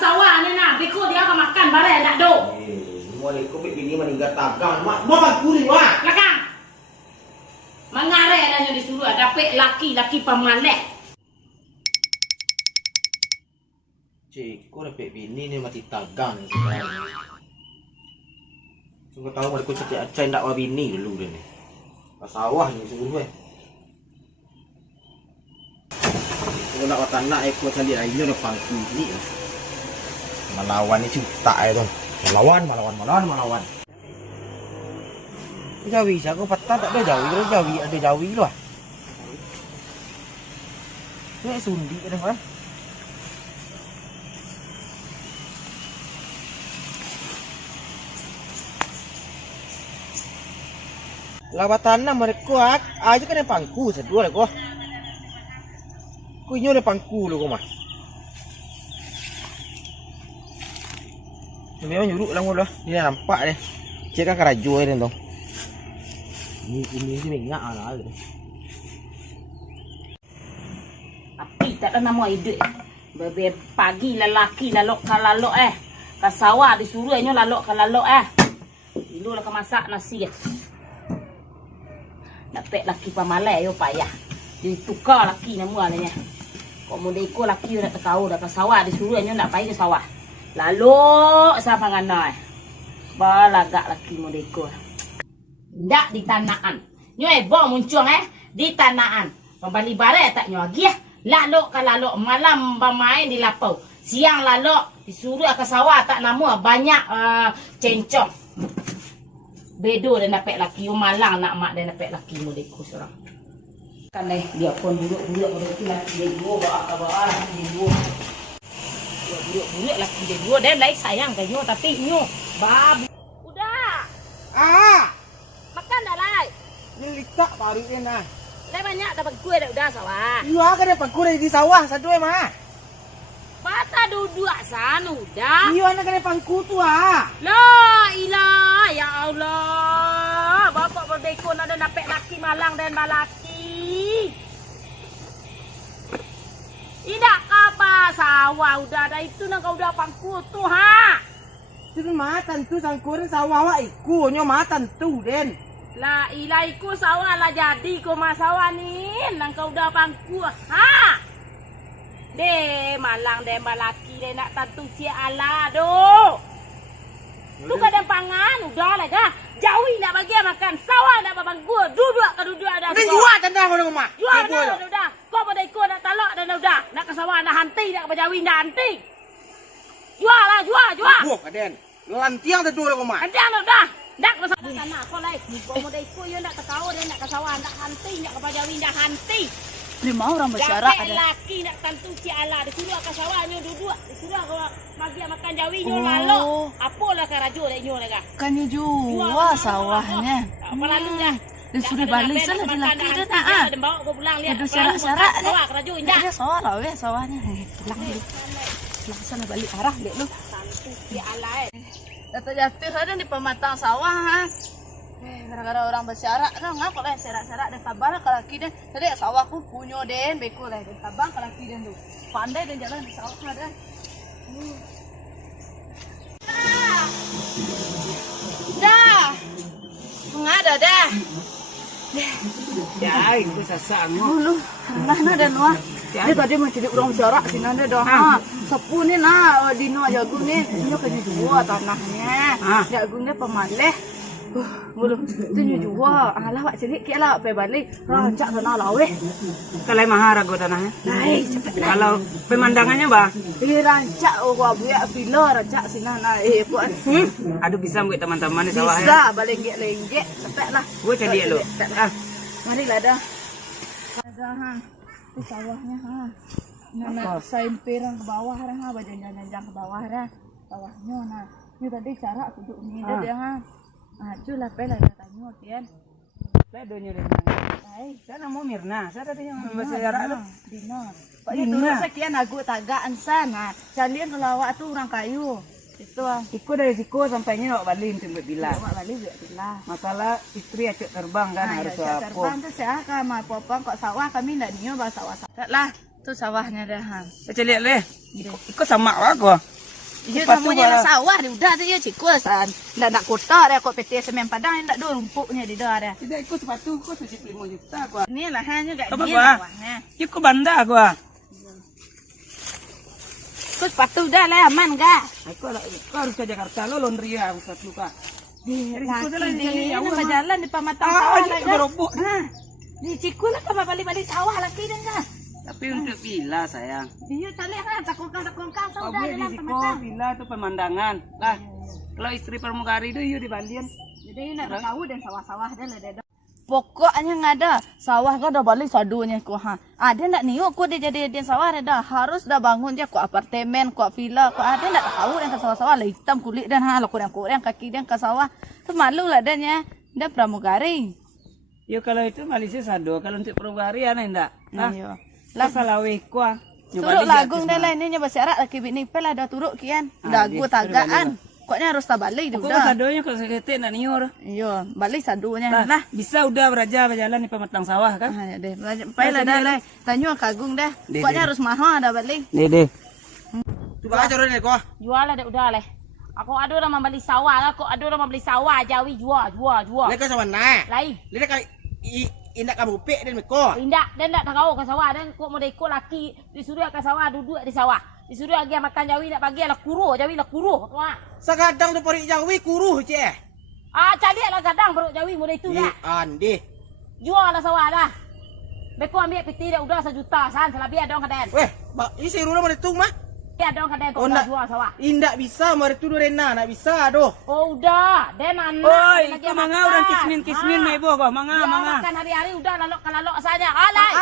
sawah ni nak. Biko dia akan makan barang nak do. Mulai kau bini meninggal tagang. Mak bangkuri wah. Lakang. Mangare nanya disuruh dapat laki-laki pemalek. Cik, kau dapat bini ni mati tagang. Kau tahu ada kau cakap acai nak bini dulu dia ni. Pas sawah ni suruh Kau nak tanah aku cari airnya dah pangku ni. Melawan ni cinta tu. Melawan. Jawi jago patah tak ada Jawi ada Jawi lah. Ni sundi ada apa? Lawatan na mereka aja kan pangku sedua lah kau. Kuinyo ada pangku lu kau mah. Memang nyuruk lah mula. Ni dah nampak deh. Cik kan keraju ni tu. Ini sih minyak lah. Tapi tak ada nama hidup. Bebe pagi lelaki lalok kalalok Ke sawah disuruh nyo lalok kalalok Dulu lah ke masak nasi Dapat laki pamalai yo payah. Jadi tukar laki nama nya. Kok mau ikut laki nak tahu dah ke sawah disuruh nyo nak pergi ke sawah. Lalu siapa ngana balagak laki mau ikut. Ndak di tanaan. Nyo bom muncul di tanaan. Pembali bare tak nyo lagi Lalu kalau malam bermain di lapau. Siang lalu disuruh ke sawah tak nama banyak cencong. Bedo dan dapat laki malang nak mak dan dapat laki mu deku seorang. Kan dia pun budak-budak berarti laki dia dua bawa laki dia dua. Budak-budak laki dia dua dan lain sayang ke nyo tapi nyo babu. Udah. Makan dah lai. Ni litak baru ni dah. Lai banyak dapat kue dah udah sawah. Iya kan ada pangku di sawah satu mah. Bata duduk sana udah. Iya anak ada pangku tu La ilah ya Allah. Bapak berdekon ada dapat laki malang dan balaki. Tidak apa sawah udah ada itu nak kau udah pangku tu Itu matan tu sangkurin sawah wa iku nyo matan tu den. La ilah iku sawah lah jadi ko masawa ni nang kau udah pangku De malang de balaki de nak tatu cia ala do. Tu kadang pangan udah lah dah. Jawi nak bagi makan sawah nak babang gua duduk ada. Ni jual tanda kau rumah. Jual dah udah. Kau pada ikut nak talak dan udah. Nak ke sawah nak hanti nak ke Jawi nak hanti. Jual lah jual. Buah kaden. Lantiang tu rumah. Hantiang udah. Nak ke sawah tanah kau lai. Kau pada ikut yo nak ke tahu dia nak ke sawah nak hanti nak ke Jawi nak hanti. Lima orang bersyarat ada. Laki nak tantu ci ala disuruh ke sawahnya duduk disuruh ke bagi makan Jawi nyo lalu apalah ke rajo dek nyo lega Kan dia jual sawahnya. Apa lalu dah Dia sudah balik salah dia laki dia nak dia bawa ke pulang lihat Ada syarat-syarat ni. sawah ke rajo indah Dia sawah weh sawahnya. Pulang dulu. Pulang sana balik arah dek lu. tantu ci ala Data jatuh ada di pematang sawah gara-gara orang bersyarat dah ngapa lah syarat-syarat dan kabar ke laki dia. Tadi sawahku punya den beko lah dan tabang ke laki dia tu. Pandai dan jalan di sawah ada. Dah. Mengada dah. Ya, itu sasak Dulu, nah dan wah. Dia tadi mau jadi orang bersyarat sini ada dah. Sepu ni nah dino jago ni, dia kena jual tanahnya. Jagonya pemaleh. Mulu tu juga. Alah wak celik ke lah pe balik. Rancak tanah lawe. Kalau mahar ragu tanahnya. Hai, cepet lah. Kalau pemandangannya bah, Rancak gua buat villa rancak sini nah puan. aduh bisa buat teman-teman di sawah ya. Bisa balik lenggek cepet lah. Gue cari lo. Mari lah dah. Ada tu sawahnya Nana saimpiran ke bawah dah bajan-janjang ke bawah dah. Bawahnya nah. Ni tadi cara duduk ni dia tu lah pela tanya kian. Saya donya dengan. Saya nama Mirna. Saya tadi yang bahasa Arab tu. Dina. Pak Dina sekian aku tagaan sana. Calian kalau awak tu orang kayu. Itu Ikut dari siku sampainya awak balik tempat bila. awak balik buat bila. Masalah istri acak terbang kan harus apa. Terbang tu saya kama popang kok sawah kami ndak nyo bah sawah. Lah tu sawahnya dah Saya lihat leh. Ikut sama awak kau. Iya Sepatu namanya gua- lah sawah dia udah tu ya cikgu san. Nak kota dia kok PT Semen Padang nak do rumputnya di dah dia. Tidak ikut sepatu kau 75 juta gua. Ni lah hanya gak Apa dia gua? sawahnya. Ikut banda gua. Kau sepatu dah lah aman gak? Kau harus ke Jakarta lo laundry ya sepatu kah. Jadi Laki situ lah dia jauh nak berjalan di pamatang Ah, sawah itu lah berobok. Nah, di cikgu lah kau balik-balik sawah laki dia kan. Tapi untuk villa sayang. Dia tak lihat kan takungkang Kau sawah boleh di dalam Siko, pamatang. villa itu pemandangan. Lah, kalau istri pramugari itu yuk di Balian. Jadi nak tahu dan sawah-sawah dia lah dia. Pokoknya nggak ada sawah kau dah balik sadunya kau ha. Ada nak niuk kau dia jadi dia sawah dia dah harus dah bangun dia kau apartemen kau villa kau ada nak tahu dan ke sawah-sawah lah hitam kulit dan ha lah kurang kaki dia ke sawah tu malu lah dan ya dia pramugari. Yo kalau itu Malaysia sado, kalau untuk pramugari aneh enggak. Nah, Ayo. lah salah wekwa. Turuk lagung dah lah ini nyoba syarat laki bini pel ada turuk kian. Dagu dia, tagaan. Koknya harus tak balik dia Kau udah. sadonya kalau seketik nak niur. Iya, balik sadunya. Nah, Nah, bisa udah beraja berjalan di pematang sawah kan? ah, ya deh. Payah dah lah. Tanya kagung dah. Deh, Koknya harus mahal dah balik. Dede. Coba aja ni kau. Jual lah udah leh. Aku ada orang membeli sawah, aku ada orang membeli sawah Jawi jual. Leka sama nak. Lain. Leka kai indak kamu pek dan kau. Indak dan tak tahu ke sawah dan kok mau ikut laki disuruh ke sawah duduk di sawah. Disuruh lagi makan Jawi nak bagi lah kuruh, Jawi lah kuruh. Tuan. Segadang tu pori Jawi kuruh je. Ah cari lah gadang perut Jawi muda itu dah. Andi. Jual lah sawah dah. Beko ambil piti dah udah 1 juta san selebih ada orang kaden. Weh, isi rula mau ditung mah. Dia ada orang kaden tu Oh, udah nak- jual sawah. Indak bisa mari tu rena, nak bisa aduh. Oh udah, dan anak Oi, lagi kau manga makan. orang kismin mebo kau, manga. Makan hari-hari udah lalok saja. Alai.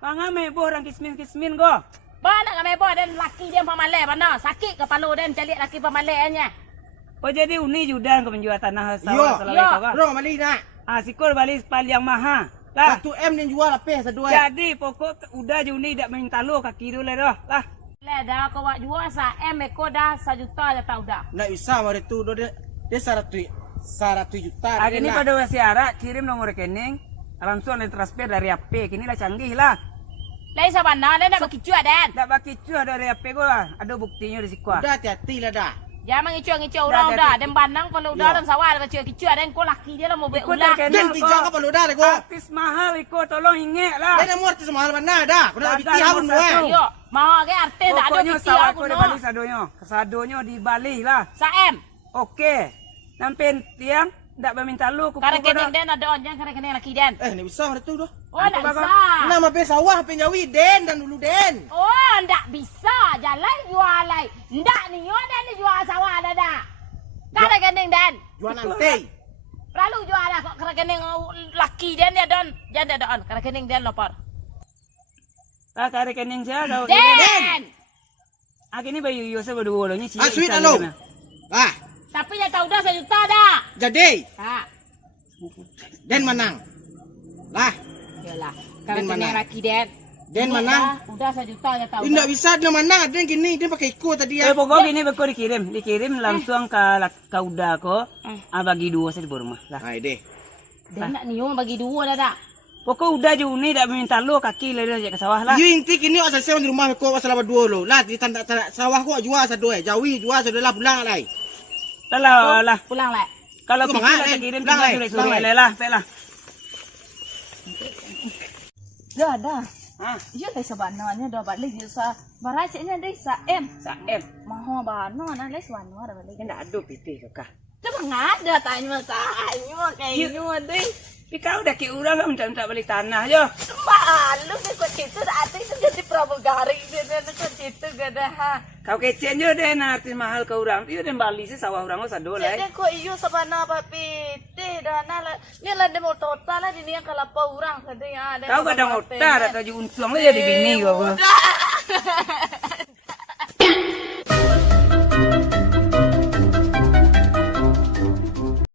Manga mebo orang kismin kau. Mana kami buat dan laki dia pamalai mana? Sakit kepala dan cari laki pamalainya. Oh jadi uni judan kau menjual tanah Yo, sawah selawai yo. kau kan? Bro, mali nak. Ah, sikor balik paling mahal. Lah, 1M dia jual apa sedua. jadi pokok udah juni tak minta lo kaki dulu dah. Lah, Le dah kau buat jual sa eko dah 1 juta dah tahu dah. Nak bisa mari tu dia 100 juta. hari ini pada wasiara kirim nomor rekening, langsung ada transfer dari AP. Kini lah canggih lah. Lai sabana dan nak berkicu dan. Tak pakai cu ada dari AP gua, ada buktinya di siku. Udah hati-hati lah dah. Jangan ngicu orang dah. Dan bandang kalau udah dan sawah ada kicu dan kau laki dia lah mau Ikut berulang. Dan tiga ka perlu dah ko. Artis mahal ikut tolong ingat lah. Dia nak artis mahal mana dah. Kau nak Dah, biti dah, pun nomor dua. satu. Yo, mau ke artis tak ada Pokoknya piti sawah aku kau no. di balik sadonyo. Kesadonyo di balik lah. Sa Oke. Nampen tiang tak meminta lu kuku Karena kau dah. kening dan ada onjang karena kening laki dan. Ni bisa mari tu dah. Oh, tak Apa, bisa. Nama pe sawah pe Jawi Den dan dulu Den. Oh, ndak bisa. Jalan jual lai. Ndak ni yo dan jual sawah dah dah. Karena kening dan. Jual nanti. Lalu jual lah kok karena kening laki dan dia don. Jangan dia don. Karena kening dan lapar. Tak ada rekening saya kau. Den. Ini bayu yo saya berdua ni. Sweet alo. Ah, Tapi dia tahu dah 1 juta dah. jadi Ha. Den menang. Lah, Yalah. Den Karena kening mana? laki dan. Den menang. Udah 1 juta dia tahu. Indak bisa dia mana? Den gini, dia pakai ikut tadi ya. Pokok ini beko dikirim langsung ke udah ko. Bagi 2 saya di rumah. Lah. Hai deh. Dan nak niung bagi 2 dah dah. Pokok udah juni tak meminta lu kaki lah dia ke sawah lah. You inti kini asal saya di rumah ko asal berdua lo. Lah di tanda sawah ko jual sadua. Jawi jual sadua pulang lai. Lah. Pulang lah. Kalau Aku kita mangat, tak Den. kirim Pulang, kita Le. suruh Pulang, Le. lah. Lah. Dah. Ah, Iya lah sebenarnya dah balik dia sa. Barasnya dia sa M. saem. Maho bano na les wano dah balik. Tidak ada piti kakak. Coba ngada tanya kayaknya deh. Tapi kau dah ke orang kan minta balik tanah je. Malu deh kok itu dah ada itu jadi pramugari dia kok itu gak ada ha. Kau kecen je deh na artis mahal ke orang. Itu dan bali sih sawah orang kau sado lah. Jadi kok iyo sabana papi teh dah nala. Ni lah demo total lah di ni yang kalapa orang tadi ya. Kau kadang otak atau untung lah jadi bini kau.